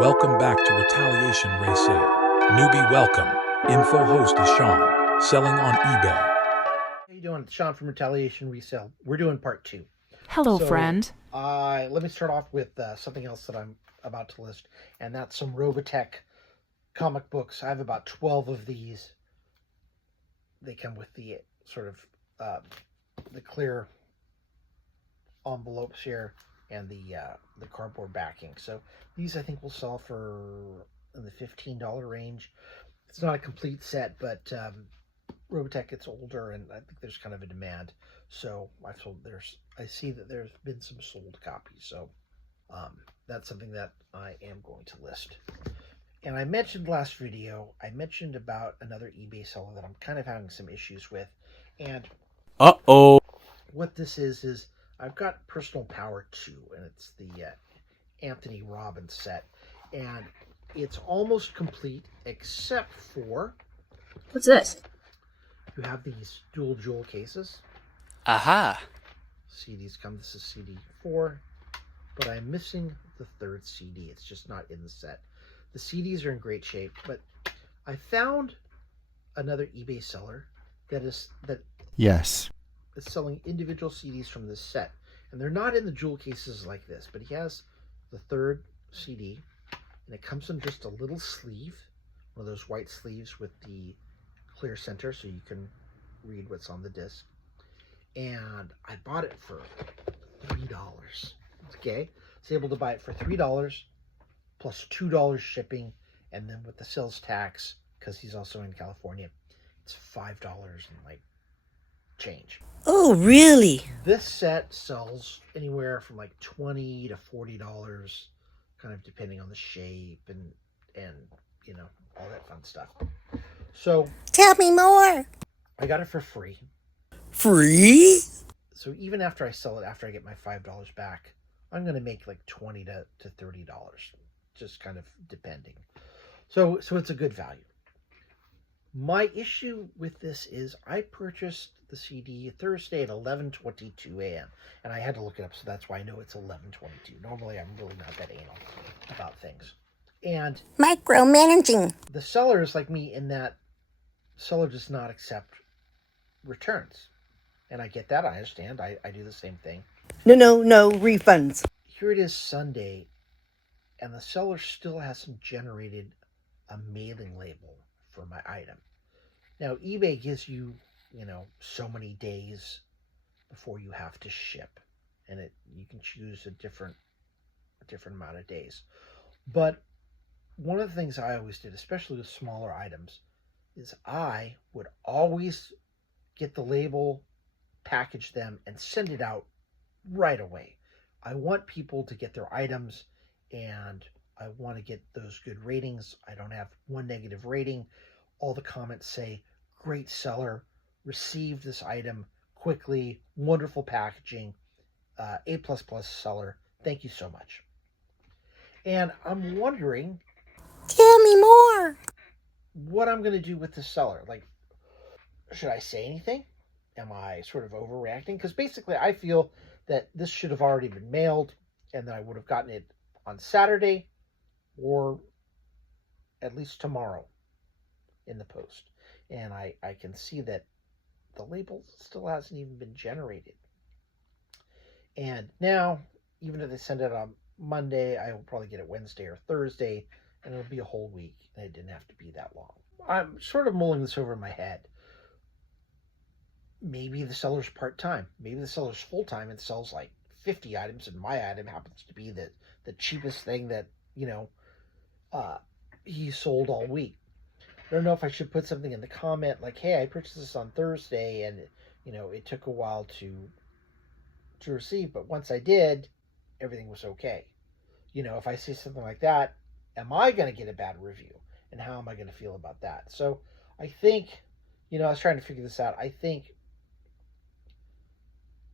Welcome back to Retaliation Resale. Newbie welcome. Info host is Sean, selling on eBay. How you doing? It's Sean from Retaliation Resale. We're doing part 2. Hello, friend. Let me start off with something else that I'm about to list, and that's some Robotech comic books. I have about 12 of these. They come with the sort of the clear envelopes here and the cardboard backing. So these I think will sell for in the $15 range. It's not a complete set, but Robotech gets older, and I think there's kind of a demand. So I see that there's been some sold copies. So that's something that I am going to list. And I mentioned last video, about another eBay seller that I'm kind of having some issues with. And what this is I've got Personal Power 2, and it's the Anthony Robbins set. And it's almost complete except for... What's this? You have these dual jewel cases. Aha! CDs come. This is CD 4, but I'm missing the third CD. It's just not in the set. The CDs are in great shape, but I found another eBay seller that is selling individual CDs from this set, and they're not in the jewel cases like this. But he has the third CD, and it comes in just a little sleeve, one of those white sleeves with the clear center so you can read what's on the disc. And I bought it for $3. Okay, I was able to buy it for $3 plus $2 shipping, and then with the sales tax, because he's also in California, it's $5 and like change. Oh, really? This set sells anywhere from like $20 to $40, kind of depending on the shape and you know, all that fun stuff. So Tell me more. I got it for free. Free? So even after I sell it, after I get my $5 back, I'm going to make like $20 to $30, just kind of depending. So it's a good value. My issue with this is I purchased the CD Thursday at 11:22 a.m. and I had to look it up, so that's why I know it's 11:22. Normally, I'm really not that anal about things. And Micromanaging. the seller is like me in that seller does not accept returns. And I get that. I understand. I do the same thing. No refunds. Here it is Sunday, and the seller still hasn't generated a mailing label for my item. Now, eBay gives you, so many days before you have to ship, and you can choose a different amount of days. But one of the things I always did, especially with smaller items, is I would always get the label, package them, and send it out right away. I want people to get their items, and I want to get those good ratings. I don't have one negative rating. All the comments say, great seller, received this item quickly, wonderful packaging, A++ seller. Thank you so much. And I'm wondering, Tell me more. what I'm going to do with this seller. Like, should I say anything? Am I sort of overreacting? Because basically I feel that this should have already been mailed, and that I would have gotten it on Saturday or at least tomorrow in the post. And I can see that the label still hasn't even been generated. And now, even if they send it on Monday, I will probably get it Wednesday or Thursday, and it'll be a whole week, and it didn't have to be that long. I'm sort of mulling this over in my head. Maybe the seller's part-time. Maybe the seller's full-time and sells like 50 items, and my item happens to be the cheapest thing that, he sold all week. I don't know if I should put something in the comment like, hey, I purchased this on Thursday, and, it took a while to receive, but once I did, everything was okay. If I say something like that, am I going to get a bad review? And how am I going to feel about that? So I think, I was trying to figure this out. I think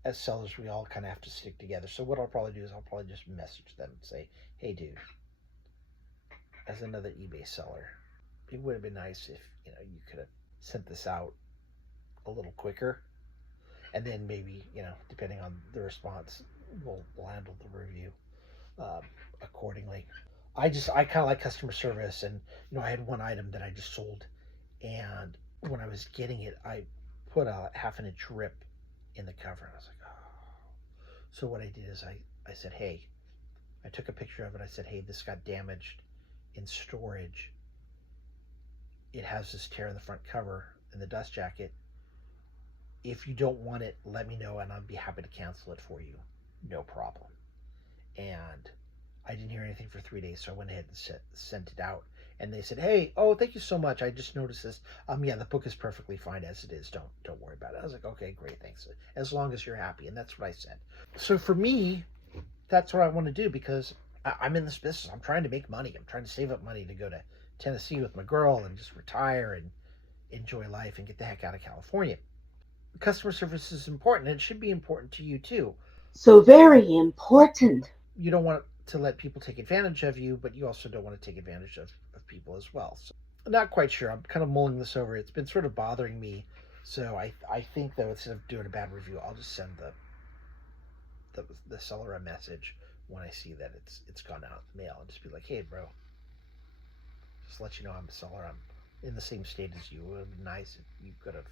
as sellers, we all kind of have to stick together. So what I'll probably do is I'll probably just message them and say, hey, dude, as another eBay seller, it would have been nice if, you could have sent this out a little quicker. And then maybe, depending on the response, we'll handle the review accordingly. I kind of like customer service, and I had one item that I just sold, and when I was getting it, I put a half an inch rip in the cover, and I was like, oh. So what I did is I said, hey, I took a picture of it. I said, hey, this got damaged in storage. It has this tear in the front cover and the dust jacket. If you don't want it, let me know, and I'd be happy to cancel it for you. No problem. And I didn't hear anything for 3 days, so I went ahead and sent it out. And they said, hey, oh, thank you so much. I just noticed this. Yeah, the book is perfectly fine as it is. Don't worry about it. I was like, okay, great, thanks. As long as you're happy. And that's what I said. So for me, that's what I want to do, because I'm in this business. I'm trying to make money. I'm trying to save up money to go to Tennessee with my girl and just retire and enjoy life and get the heck out of California. Customer service is important, and it should be important to you too. So very important. You don't want to let people take advantage of you, but you also don't want to take advantage of people as well. So I'm not quite sure. I'm kind of mulling this over. It's been sort of bothering me. So I think, though, instead of doing a bad review, I'll just send the seller a message when I see that it's gone out in the mail, and just be like, hey, bro, just let you know I'm a seller. I'm in the same state as you. It would be nice if you could have,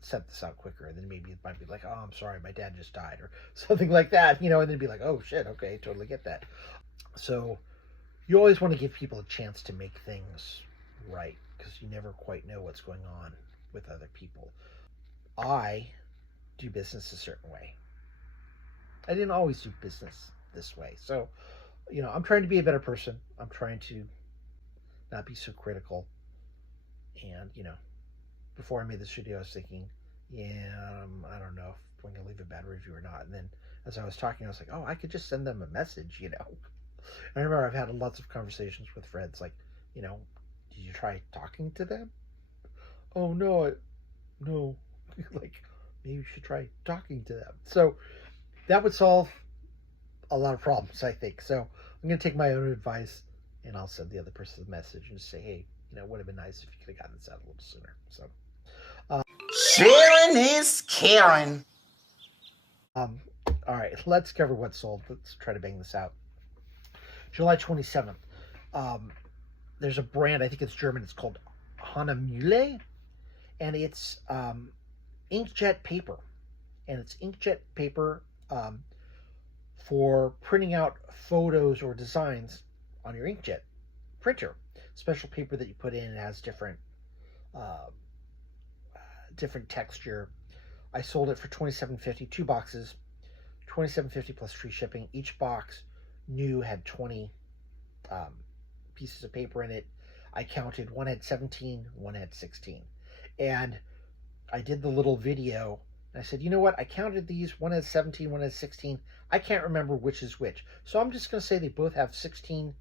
sent this out quicker. And then maybe it might be like, oh, I'm sorry, my dad just died, or something like that, and then be like, oh shit, okay, totally get that. So you always want to give people a chance to make things right, because you never quite know what's going on with other people. I do business a certain way. I didn't always do business this way. So, I'm trying to be a better person. I'm trying to not be so critical. And, before I made this video, I was thinking, I don't know if I'm going to leave a bad review or not. And then as I was talking, I was like, oh, I could just send them a message, I remember I've had lots of conversations with friends like, did you try talking to them? Oh, no, no. Like, maybe you should try talking to them. So that would solve a lot of problems, I think. So I'm going to take my own advice, and I'll send the other person a message and just say, hey, it would have been nice if you could have gotten this out a little sooner. So sharing is caring. all right, let's cover what sold. Let's try to bang this out. July 27th. There's a brand, I think it's German, it's called Hanamühle, and it's inkjet paper. And it's inkjet paper for printing out photos or designs on your inkjet printer. Special paper that you put in, it has different texture. I sold it for $27.50, 2 boxes, $27.50 plus free shipping. Each box new had 20 pieces of paper in it. I counted, one had 17, one had 16. And I did the little video, and I said, you know what? I counted these. One has 17, one has 16. I can't remember which is which. So I'm just going to say they both have 16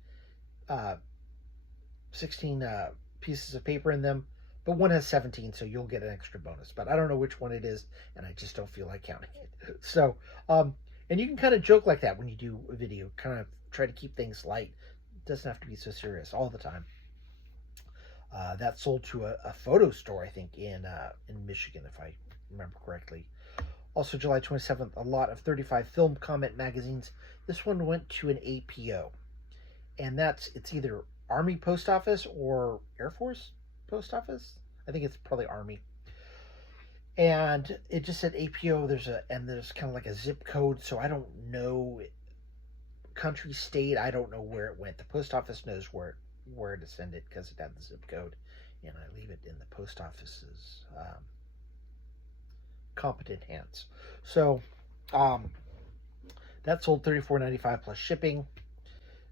pieces of paper in them, but one has 17, so you'll get an extra bonus. But I don't know which one it is, and I just don't feel like counting it. So, and you can kind of joke like that when you do a video, kind of try to keep things light. It doesn't have to be so serious all the time. That sold to a photo store, I think, in Michigan, if I remember correctly. Also, July 27th, a lot of 35 film comment magazines. This one went to an APO, and it's either Army Post Office or Air Force Post Office. I think it's probably Army. And it just said APO. There's kind of like a zip code, so I don't know country, state. I don't know where it went. The post office knows where to send it because it had the zip code, and I leave it in the post office's competent hands. So that sold $34.95 plus shipping.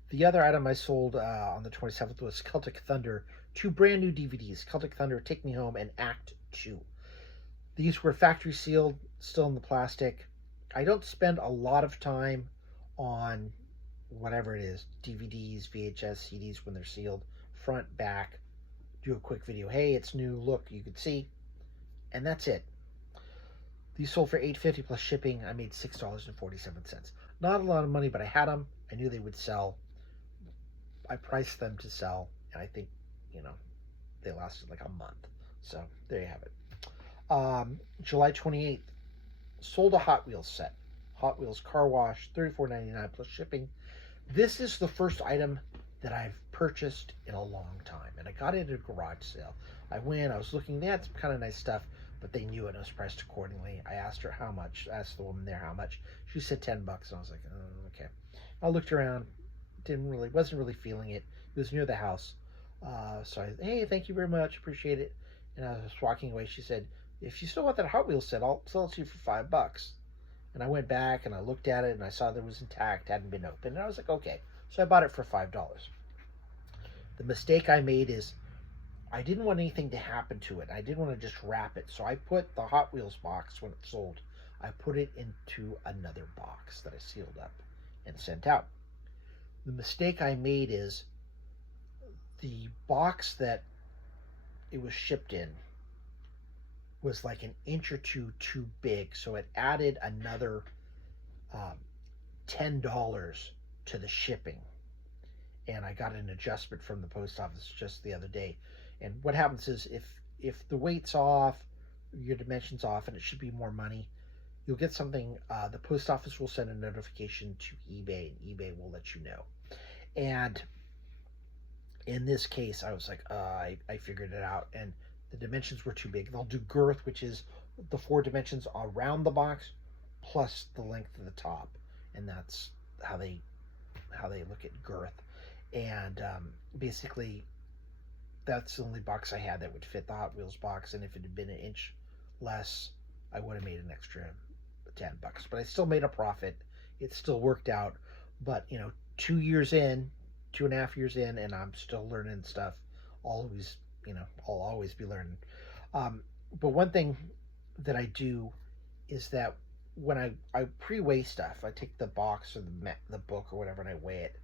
The other item I sold on the 27th was Celtic Thunder, 2 brand new DVDs, Celtic Thunder, Take Me Home, and Act 2. These were factory sealed, still in the plastic. I don't spend a lot of time on whatever it is, DVDs, VHS, CDs when they're sealed, front, back, do a quick video. Hey, it's new, look, you can see, and that's it. These sold for $8.50 plus shipping. I made $6.47. Not a lot of money, but I had them. I knew they would sell. I priced them to sell, and I think, they lasted like a month. So there you have it. July 28th, sold a Hot Wheels set. Hot Wheels car wash, $34.99 plus shipping. This is the first item that I've purchased in a long time, and I got it at a garage sale. I was looking, they had some kind of nice stuff, but they knew it and it was priced accordingly. I asked her how much, asked the woman there how much. She said $10, and I was like, oh, okay. I looked around, wasn't really feeling it. It was near the house. So hey, thank you very much, appreciate it. And I was walking away. She said, if you still want that Hot Wheels set, I'll sell it to you for $5. And I went back and I looked at it and I saw that it was intact, hadn't been opened. And I was like, okay. So I bought it for $5. The mistake I made is I didn't want anything to happen to it. I didn't want to just wrap it. So I put the Hot Wheels box, when it sold, I put it into another box that I sealed up and sent out. The mistake I made is the box that it was shipped in was like an inch or two too big. So it added another $10 to the shipping. And I got an adjustment from the post office just the other day. And what happens is if the weight's off, your dimensions off, and it should be more money, you'll get something. The post office will send a notification to eBay, and eBay will let you know. And in this case, I was like, I figured it out, and the dimensions were too big. They'll do girth, which is the 4 dimensions around the box plus the length of the top, and that's how they look at girth. And basically, that's the only box I had that would fit the Hot Wheels box, and if it had been an inch less, I would have made an extra $10. But I still made a profit. It still worked out. But 2 years in, 2.5 years in, and I'm still learning stuff. I'll always be learning. But one thing that I do is that when I pre-weigh stuff, I take the box or the book or whatever, and I weigh it.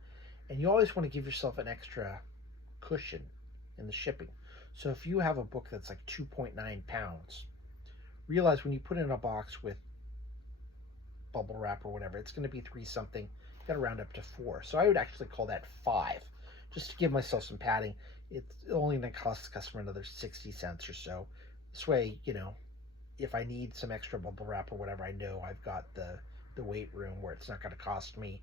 And you always want to give yourself an extra cushion in the shipping. So if you have a book that's like 2.9 pounds, realize when you put it in a box with bubble wrap or whatever, it's going to be 3 something. You got to round up to 4. So I would actually call that 5, just to give myself some padding. It's only going to cost the customer another 60 cents or so. This way, if I need some extra bubble wrap or whatever, I know I've got the weight room where it's not going to cost me.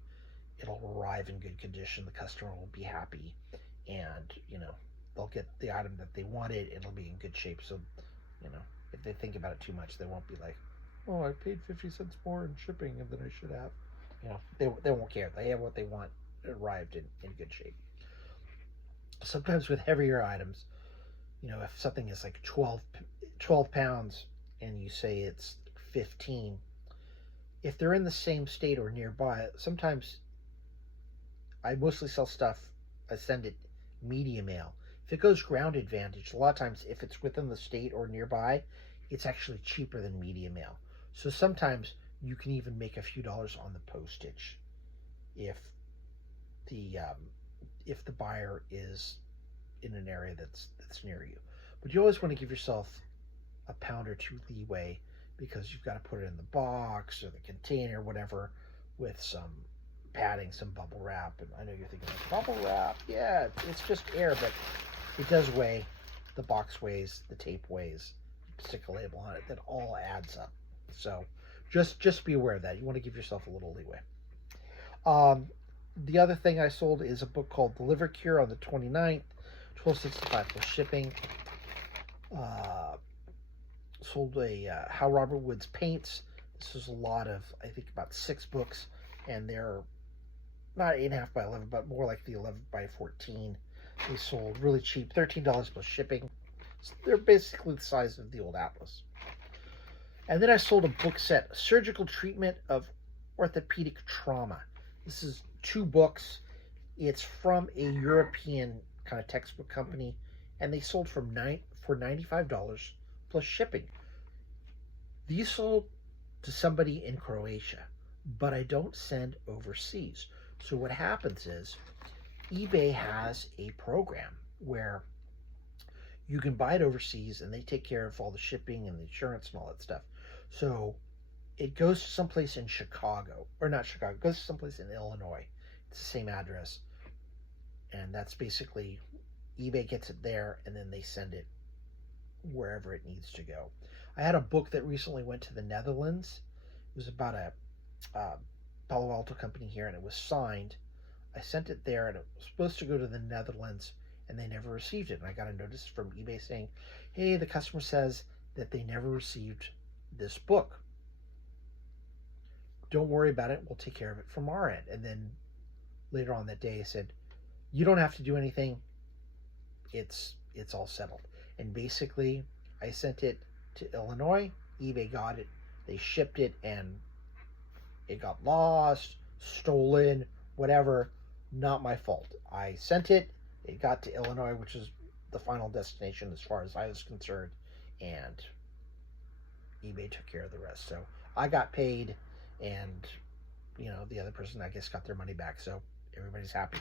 It'll arrive in good condition. The customer will be happy, and they'll get the item that they wanted. It'll be in good shape. So, if they think about it too much, they won't be like, "Oh, I paid 50 cents more in shipping than I should have." They won't care. They have what they want. It arrived in good shape. Sometimes with heavier items, if something is like 12 pounds and you say it's 15, if they're in the same state or nearby, sometimes I mostly sell stuff, I send it media mail. If it goes ground advantage, a lot of times if it's within the state or nearby, it's actually cheaper than media mail. So sometimes you can even make a few dollars on the postage if the buyer is in an area that's near you. But you always want to give yourself a pound or 2 leeway, because you've got to put it in the box or the container, whatever, with some padding, some bubble wrap. And I know you're thinking, like, bubble wrap, yeah, it's just air, but it does weigh. The box weighs, the tape weighs, stick a label on it, that all adds up. So just be aware of that. You want to give yourself a little leeway. The other thing I sold is a book called The Liver Cure on the 29th, $12.65 plus shipping. Sold a How Robert Woods Paints. This is a lot of, I think, about 6 books, and they're not 8.5 by 11, but more like the 11 by 14. They sold really cheap, $13 plus shipping. So they're basically the size of the old Atlas. And then I sold a book set, Surgical Treatment of Orthopedic Trauma. This is 2 books. It's from a European kind of textbook company, and they sold for $95 plus shipping. These sold to somebody in Croatia, but I don't send overseas. So what happens is eBay has a program where you can buy it overseas, and they take care of all the shipping and the insurance and all that stuff. So it goes to someplace in Chicago, or not Chicago, it goes to someplace in Illinois. It's the same address. And that's basically, eBay gets it there, and then they send it wherever it needs to go. I had a book that recently went to the Netherlands. It was about a Palo Alto company here, and it was signed. I sent it there, and it was supposed to go to the Netherlands, and they never received it. And I got a notice from eBay saying, hey, the customer says that they never received this book. Don't worry about it. We'll take care of it from our end. And then later on that day, I said, you don't have to do anything. It's all settled. And basically, I sent it to Illinois. eBay got it. They shipped it, and it got lost, stolen, whatever. Not my fault. I sent it. It got to Illinois, which is the final destination as far as I was concerned, and eBay took care of the rest. So I got paid, and the other person, I guess, got their money back. So everybody's happy.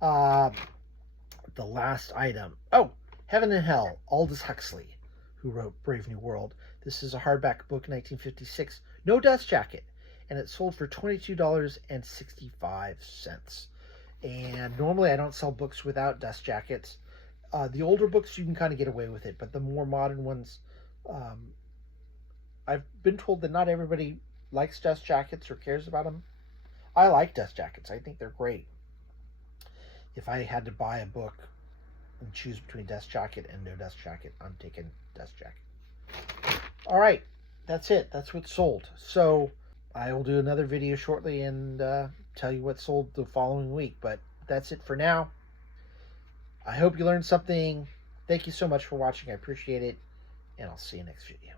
The last item. Oh, Heaven and Hell, Aldous Huxley, who wrote Brave New World. This is a hardback book, 1956. No dust jacket. And it sold for $22.65. And normally I don't sell books without dust jackets. The older books, you can kind of get away with it. But the more modern ones, I've been told that not everybody likes dust jackets or cares about them. I like dust jackets. I think they're great. If I had to buy a book and choose between dust jacket and no dust jacket, I'm taking dust jacket. All right, that's it. That's what sold. So I will do another video shortly and tell you what sold the following week. But that's it for now. I hope you learned something. Thank you so much for watching. I appreciate it. And I'll see you next video.